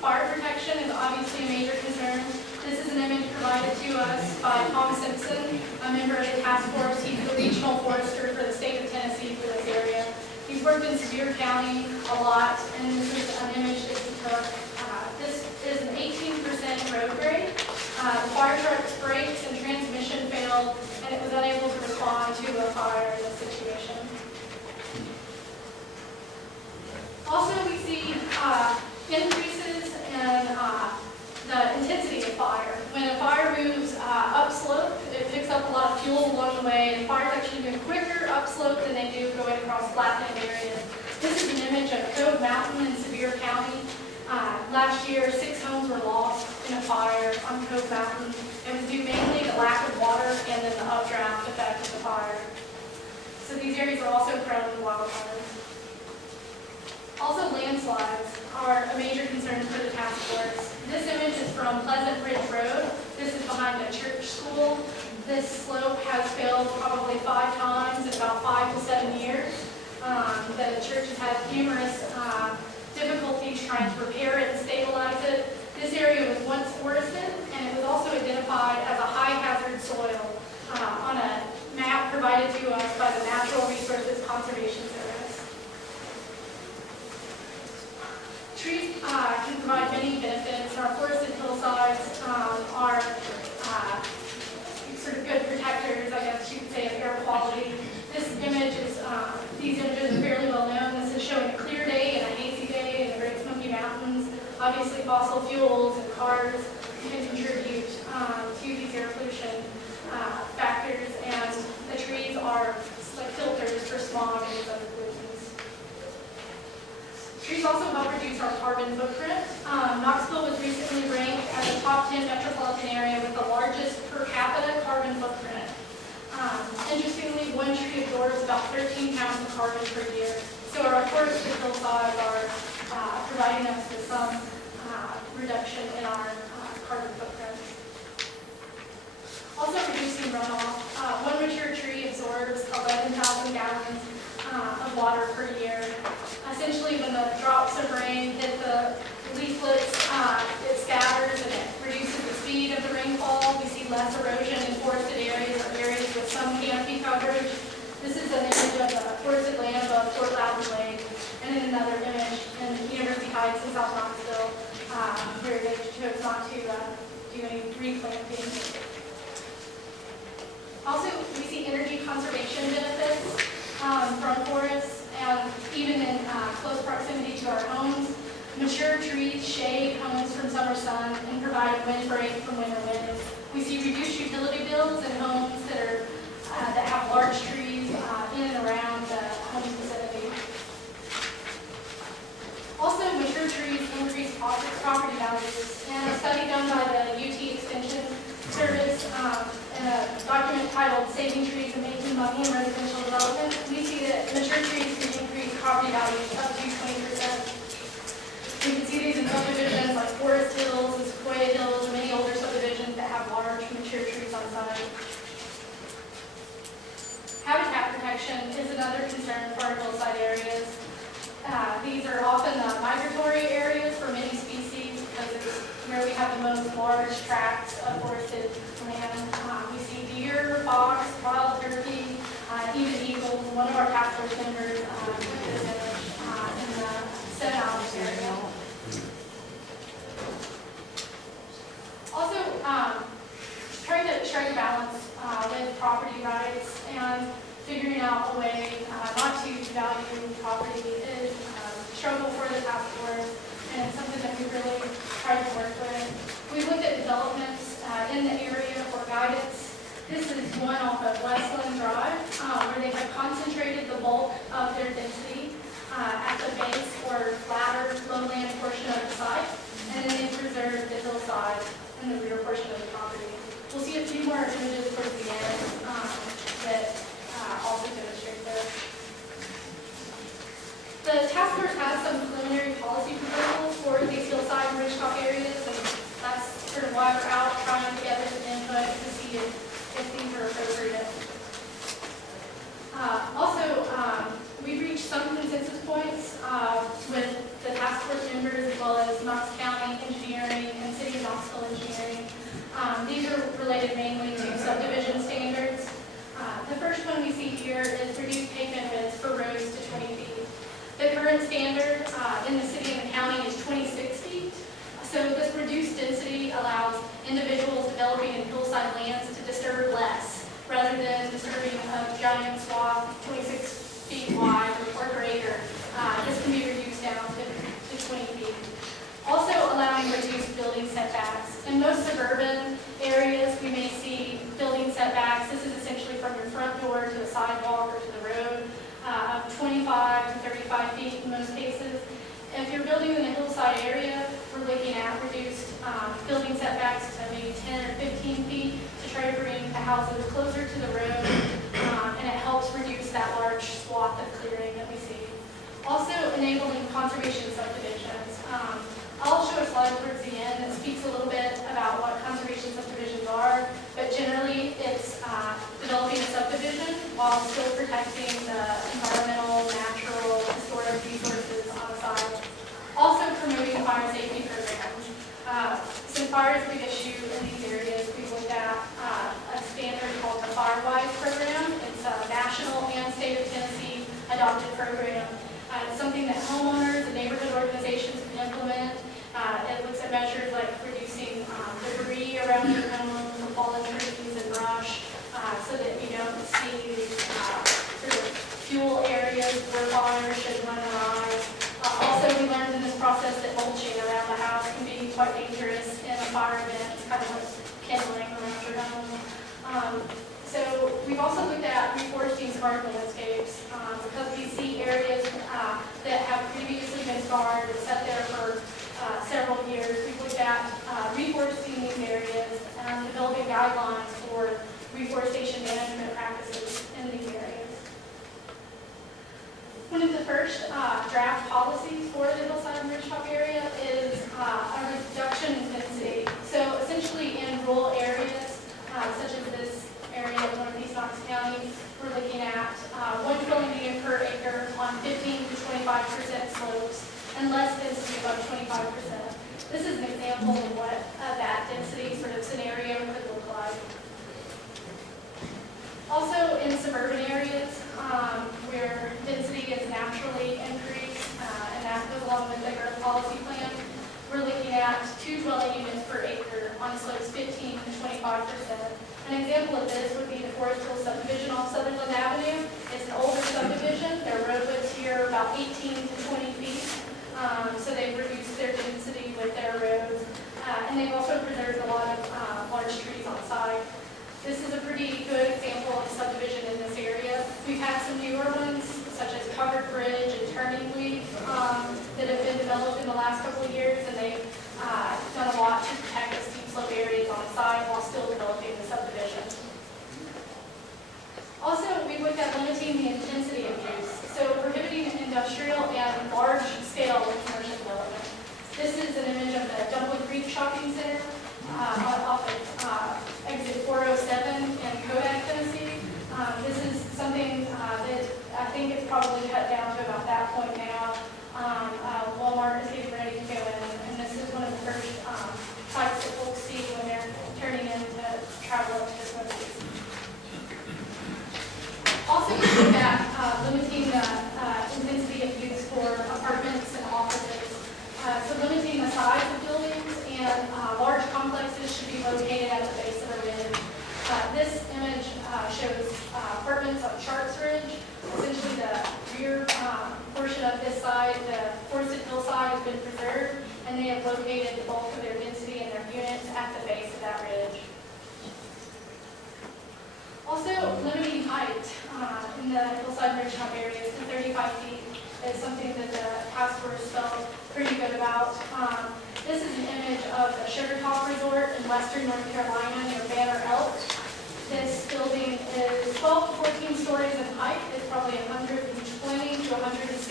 Fire protection is obviously a major concern. This is an image provided to us by Tom Simpson, a member of the task force. He's the regional forester for the state of Tennessee for this area. He's worked in Sevier County a lot, and this is an image that he took. This is an 18% road grade. The fire truck's brakes and transmission failed, and it was unable to respond to a fire in this situation. Also, we see increases in the intensity of fire. When a fire moves upslope, it picks up a lot of fuel along the way, and fires actually move quicker upslope than they do going across flatland areas. This is an image of Cove Mountain in Sevier County. Last year, 6 homes were lost in a fire on Cove Mountain. It was due mainly to lack of water and then the updraft effect of the fire. So these areas are also prone to wildfires. Also, landslides are a major concern for the task force. This image is from Pleasant Ridge Road. This is behind a church school. This slope has failed probably 5 times in about 5 to 7 years. The church has had numerous difficulties trying to repair it and stabilize it. This area was once forested, and it was also identified as a high hazard soil on a map provided to us by the Natural Resources Conservation Service. Trees can provide many benefits. Our forested hillsides are sort of good protectors, I guess you could say, of air quality. This image is, these images are fairly well known. This is showing a clear day and a hazy day in the Great Smoky Mountains. Obviously, fossil fuels and cars can contribute to these air pollution factors, and the trees are like filters for smog and these other pollutants. Trees also help reduce our carbon footprint. Knoxville was recently ranked as a top 10 metropolitan area with the largest per capita carbon footprint. Interestingly, 1 tree absorbs about 13 pounds of carbon per year. So our forested hillsides are providing us with some reduction in our carbon footprint. Also reducing runoff. 1 mature tree absorbs 11,000 gallons of water per year. Essentially, when the drops of rain hit the leaflets, it scatters and it reduces the speed of the rainfall. We see less erosion in forested areas or areas with some canopy coverage. This is an image of the forested land above Fort Loudon Lake, and then another image in University Heights in South Knoxville, where they chose not to do any replanting. Also, we see energy conservation benefits from forests, and even in close proximity to our homes. Mature trees shade homes from summer sun and provide a windbreak from winter winds. We see reduced utility bills in homes that have large trees in and around the home's vicinity. Also, mature trees increase property values. And a study done by the UT Extension Service in a document titled Saving Trees and Making Money in Residential Development, we see that mature trees can increase property values up to 20%. You can see these in subdivisions like Forest Hills and Sequoia Hills and many older subdivisions that have large mature trees on site. Habitat protection is another concern for our hillside areas. These are often the migratory areas for many species because it's where we have the most large tracts of forested land. We see deer, fox, wild turkey, even eagles. One of our task force members took this image in the Seven Islands area. Also, trying to strike a balance with property rights and figuring out a way not to value property is a struggle for the task force, and it's something that we really tried to work with. We looked at developments in the area for guidance. This is one off of Westland Drive, where they have concentrated the bulk of their density at the base or flatter lowland portion of the site, and then they preserved the hillside and the rear portion of the property. We'll see a few more images towards the end that also demonstrate this. The task force has some preliminary policy proposals for these hillside and ridgetop areas, and that's sort of why we're out trying to gather some input to see if these are appropriate. Also, we've reached some consensus points with the task force members, as well as Knox County Engineering and City of Knoxville Engineering. These are related mainly to subdivision standards. The first one we see here is reduced pavement widths for roads to 20 feet. The current standard in the city and the county is 26 feet. So this reduced density allows individuals developing in hillside lands to disturb less, rather than disturbing a giant swath 26 feet wide or greater. This can be reduced down to 20 feet. Also allowing reduced building setbacks. In most suburban areas, we may see building setbacks. This is essentially from your front door to the sidewalk or to the road, of 25 to 35 feet in most cases. If you're building in the hillside area, we're looking at reduced building setbacks to maybe 10 or 15 feet to try to bring the houses closer to the road, and it helps reduce that large swath of clearing that we see. Also enabling conservation subdivisions. I'll show a slide towards the end that speaks a little bit about what conservation subdivisions are, but generally it's developing a subdivision while still protecting the environmental, natural, historic resources on the side. Also promoting fire safety programs. Since fire is a big issue in these areas, we've looked at a standard called the FireWise program. It's a national and state of Tennessee adopted program. It's something that homeowners and neighborhood organizations can implement. It looks at measures like reducing debris around your home from fallen trees and brush, so that you don't see these sort of fuel areas where fires should run awry. Also, we learned in this process that mulching around the house can be quite dangerous in a fire event. It's kind of like kindling around your home. So we've also looked at reforesting scarred landscapes because we see areas that have previously been scarred and set there for several years. We've looked at reforesting these areas and developing guidelines for reforestation management practices in these areas. One of the first draft policies for the hillside and ridgetop area is a reduction in density. So essentially in rural areas, such as this area of northeast Knox County, we're looking at 1 dwelling unit per acre on 15 to 25% slopes and less density above 25%. This is an example of what that density sort of scenario could look like. Also in suburban areas where density is naturally increased, and that goes along with the growth policy plan, we're looking at 2 dwelling units per acre on slopes 15 to 25%. An example of this would be the Forest Hill subdivision off Sutherland Avenue. It's an older subdivision. Their road widths here are about 18 to 20 feet. So they've reduced their density with their roads. And they've also preserved a lot of large trees on site. This is a pretty good example of a subdivision in this area. We've had some newer ones, such as Covered Bridge and Turning Leaf, that have been developed in the last couple of years, and they've done a lot to protect the steep slope areas on site while still developing the subdivision. Also, we looked at limiting the intensity of use, so prohibiting industrial and large-scale commercial development. This is an image of the Dumpling Creek Shopping Center off of exit 407 in Kodak, Tennessee. This is something that I think it's probably cut down to about that point now. Walmart is getting ready to go in, and this is one of the first sites that folks see when they're turning in to travel up to this movies. Also, we looked at limiting the intensity of use for apartments and offices. So limiting the size of buildings, and large complexes should be located at the base of a ridge. This image shows apartments on Sharps Ridge. Essentially the rear portion of this side, the forested hillside, has been preserved, and they have located the bulk of their density and their units at the base of that ridge. Also, limiting height in the hillside ridgetop areas to 35 feet is something that the task force felt pretty good about. This is an image of the Ridgetop Resort in western North Carolina near Banner Elk. This building is 12 to 14 stories in height. It's probably 120 to 160